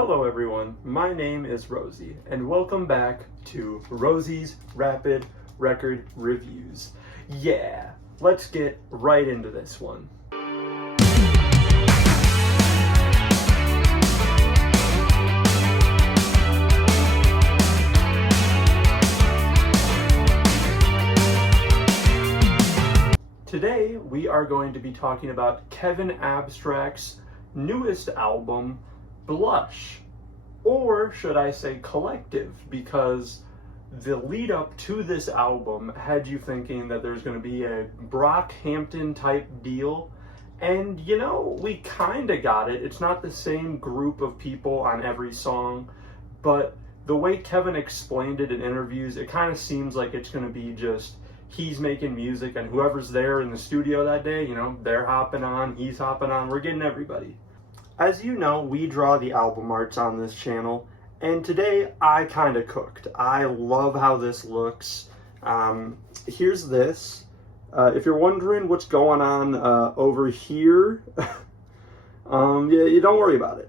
Hello everyone, my name is Rosie, and welcome back to Rosie's Rapid Record Reviews. Yeah, let's get right into this one. Today we are going to be talking about Kevin Abstract's newest album, Blush, or should I say Collective, because the lead up to this album had you thinking that there's going to be a Brockhampton type deal, and you know, we kind of got it. It's not the same group of people on every song, but the way Kevin explained it in interviews, it kind of seems like it's going to be just he's making music and whoever's there in the studio that day, you know, they're hopping on, he's hopping on, we're getting everybody. As you know, we draw the album arts on this channel, and today I kind of cooked. I love how this looks. Here's this. If you're wondering what's going on over here, yeah, you don't worry about it.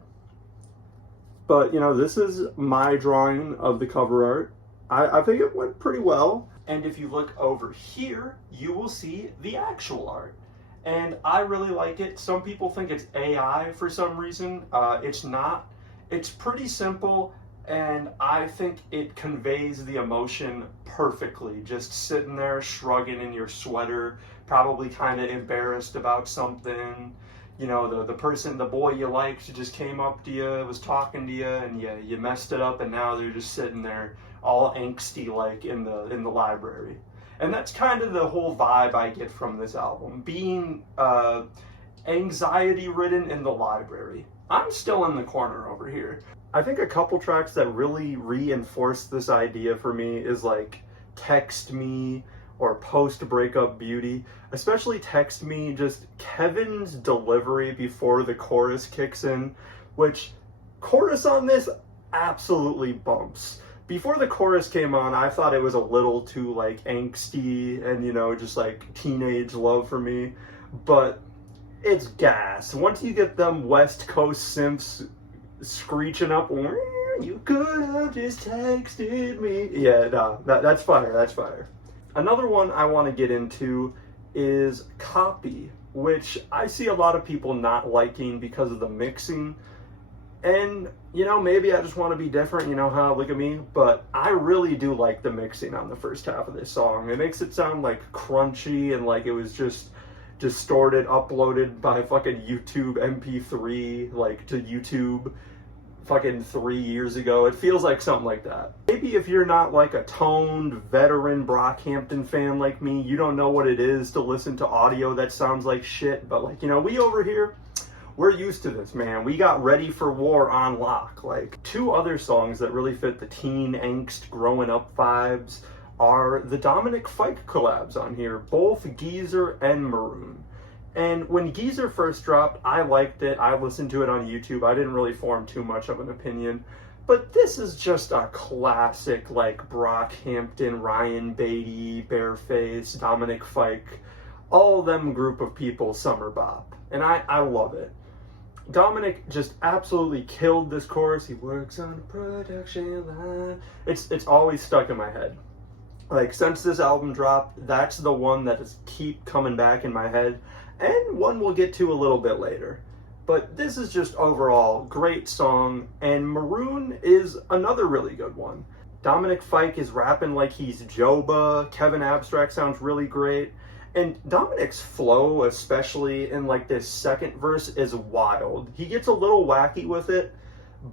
But, you know, this is my drawing of the cover art. I think it went pretty well. And if you look over here, you will see the actual art. And I really like it. Some people think it's AI for some reason. It's not. It's pretty simple, and I think it conveys the emotion perfectly. Just sitting there shrugging in your sweater, probably kind of embarrassed about something. You know, the boy you liked just came up to you, was talking to you, and you messed it up, and now they're just sitting there all angsty like in the library. And that's kind of the whole vibe I get from this album, being anxiety-ridden in the library. I'm still in the corner over here. I think a couple tracks that really reinforce this idea for me is like Text Me or Post-Breakup Beauty. Especially Text Me, just Kevin's delivery before the chorus kicks in, which chorus on this absolutely bumps. Before the chorus came on, I thought it was a little too like angsty and, you know, just like teenage love for me, but it's gas. Once you get them West Coast synths screeching up, you could have just texted me. Yeah, no, that's fire, that's fire. Another one I want to get into is Copy, which I see a lot of people not liking because of the mixing. And, you know, maybe I just want to be different, you know how, look at me, but I really do like the mixing on the first half of this song. It makes it sound like crunchy and like it was just distorted, uploaded by fucking YouTube MP3, like to YouTube fucking 3 years ago. It feels like something like that. Maybe if you're not like a toned veteran Brockhampton fan like me, you don't know what it is to listen to audio that sounds like shit, but like, you know, we over here, we're used to this, man. We got Ready for War on lock. Like, two other songs that really fit the teen angst growing up vibes are the Dominic Fike collabs on here, both Geezer and Maroon. And when Geezer first dropped, I liked it. I listened to it on YouTube. I didn't really form too much of an opinion. But this is just a classic, like, Brockhampton, Ryan Beatty, Bareface, Dominic Fike, all them group of people summer bop. And I love it. Dominic just absolutely killed this chorus. He works on a production line. It's always stuck in my head. Like, since this album dropped, that's the one that just keep coming back in my head, and one we'll get to a little bit later. But this is just overall great song, and Maroon is another really good one. Dominic Fike is rapping like he's Joba. Kevin Abstract sounds really great. And Dominic's flow, especially in like this second verse, is wild. He gets a little wacky with it,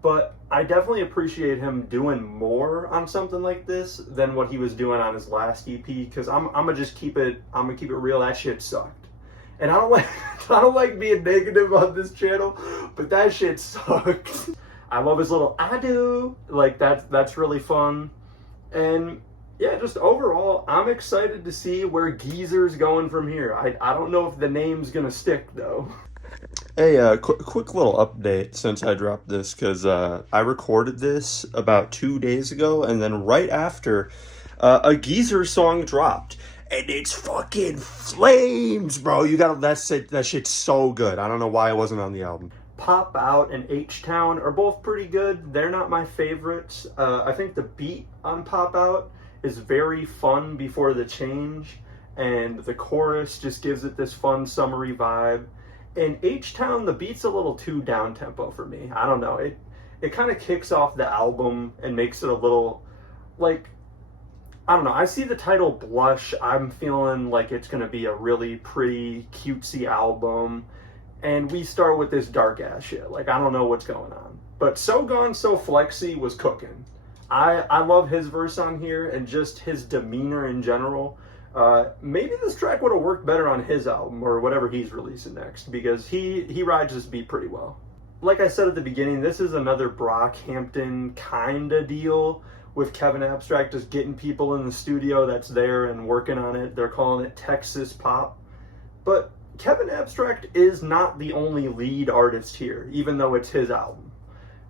but I definitely appreciate him doing more on something like this than what he was doing on his last EP, because I'm gonna keep it real, that shit sucked. And I don't like being negative on this channel, but that shit sucked. I love his little I do, like that's really fun. And yeah, just overall, I'm excited to see where Geezer's going from here. I don't know if the name's gonna stick, though. Hey, quick little update since I dropped this, because I recorded this about 2 days ago, and then right after, a Geezer song dropped. And it's fucking flames, bro. You gotta, that shit's so good. I don't know why it wasn't on the album. Pop Out and H-Town are both pretty good. They're not my favorites. I think the beat on Pop Out is very fun before the change, and the chorus just gives it this fun summery vibe. In H-Town, the beat's a little too down-tempo for me. I don't know. It kind of kicks off the album and makes it a little, like, I don't know. I see the title Blush. I'm feeling like it's going to be a really pretty, cutesy album. And we start with this dark ass shit. Like, I don't know what's going on. But So Gone, So Flexy was cooking. I love his verse on here and just his demeanor in general. Maybe this track would have worked better on his album or whatever he's releasing next, because he rides this beat pretty well. Like I said at the beginning, this is another Brockhampton kind of deal with Kevin Abstract just getting people in the studio that's there and working on it. They're calling it Texas pop. But Kevin Abstract is not the only lead artist here, even though it's his album.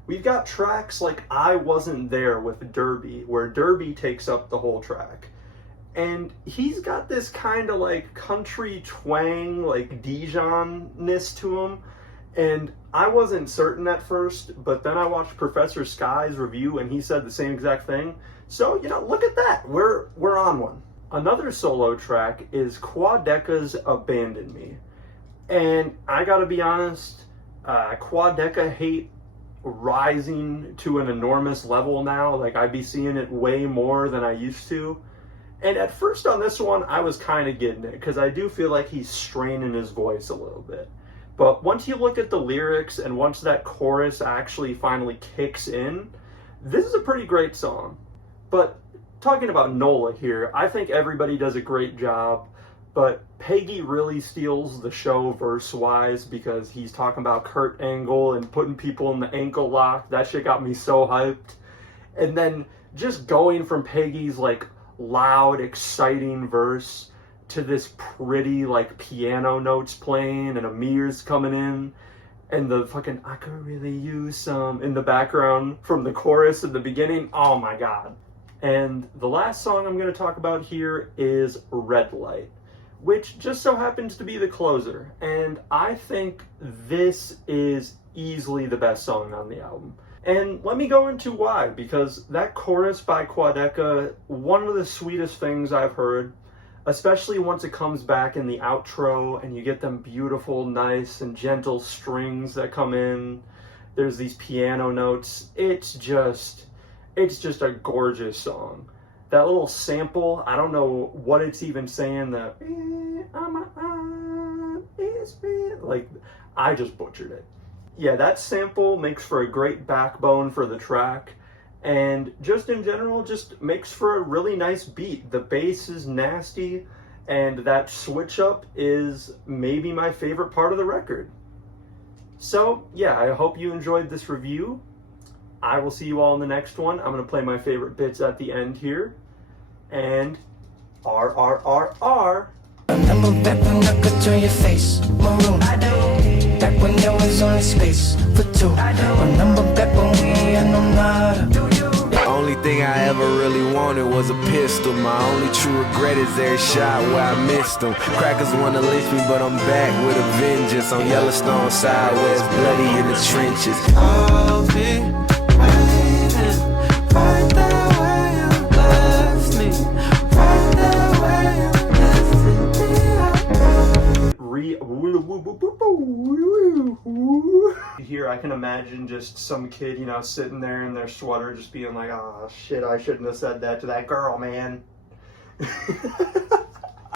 We've got tracks like I Wasn't There with Derby, where Derby takes up the whole track. And he's got this kind of like country twang, like Dijon-ness to him. And I wasn't certain at first, but then I watched Professor Sky's review and he said the same exact thing. So, you know, look at that. We're on one. Another solo track is Quadeca's Abandon Me. And I gotta be honest, Quadeca hate rising to an enormous level now. Like, I'd be seeing it way more than I used to. And at first on this one, I was kind of getting it, because I do feel like he's straining his voice a little bit. But once you look at the lyrics and once that chorus actually finally kicks in, this is a pretty great song. But talking about Nola here, I think everybody does a great job, but Peggy really steals the show verse-wise, because he's talking about Kurt Angle and putting people in the ankle lock. That shit got me so hyped. And then just going from Peggy's like loud, exciting verse to this pretty like piano notes playing and Amir's coming in and the fucking I could really use some in the background from the chorus at the beginning. Oh my god. And the last song I'm going to talk about here is Red Light, which just so happens to be the closer, and I think this is easily the best song on the album. And let me go into why, because that chorus by Quadeca, one of the sweetest things I've heard, especially once it comes back in the outro and you get them beautiful, nice, and gentle strings that come in. There's these piano notes. It's just a gorgeous song. That little sample, I don't know what it's even saying, like, I just butchered it. Yeah, that sample makes for a great backbone for the track, and just in general, just makes for a really nice beat. The bass is nasty, and that switch up is maybe my favorite part of the record. So, yeah, I hope you enjoyed this review. I will see you all in the next one. I'm going to play my favorite bits at the end here. And RRRR. Remember back when I could turn your face maroon? I do. Back when there was only space for two. I do. Remember back when we had no nada. Do you? The only thing I ever really wanted was a pistol. My only true regret is every shot where I missed them. Crackers wanna lynch me, but I'm back with a vengeance. On Yellowstone side where it's bloody in the trenches. I'll be waiting right there where you left me. Right there where you Here I can imagine just some kid, you know, sitting there in their sweater just being like, oh shit, I shouldn't have said that to that girl, man.